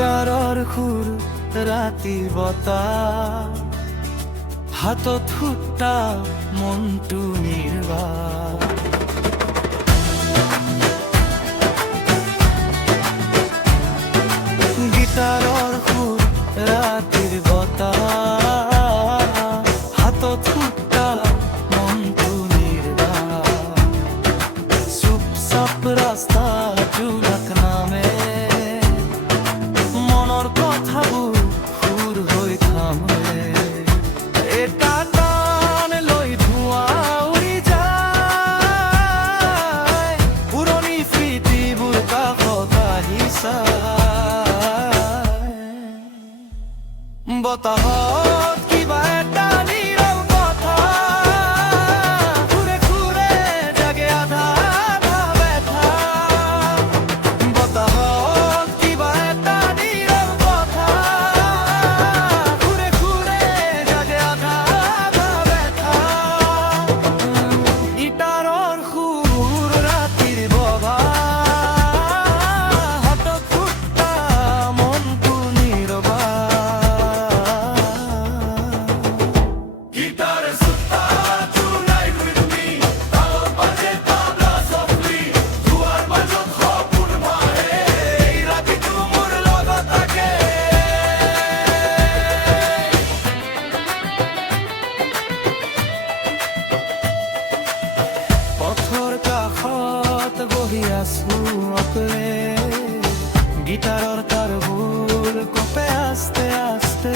গিটাৰৰ সুৰ ৰাতি বতাহ হাতত ফুটা মনটো নিৰ্বাক গিটাৰৰ সুৰ ৰাতিৰ বতাহ হাতত ফুটা মনটো নিৰ্বাক চুপচাপ ৰাস্তাটোত নামে মনৰ কথাবোৰ সুৰ হৈ থামে এটা টান লৈ ধোঁৱা উৰি যায় পুৰণি স্মৃতিবোৰ কাষত আহি চায় বতাহত কিবা এটা নীৰৱ কথা ঘূৰে ঘূৰে জাগে আধা আধা ব্যথা বতাহত কিবা এটা নীৰৱ কথা ঘূৰে ঘূৰে জাগে আধা আধা ব্যথা গিটাৰৰ সুৰ ৰাতিৰ ববা হাতত ফুটা মনটো নিৰৱা পথৰ কাষত বহি আছো অকলে গিটাৰৰ তাৰবোৰ কঁপে আস্তে আস্তে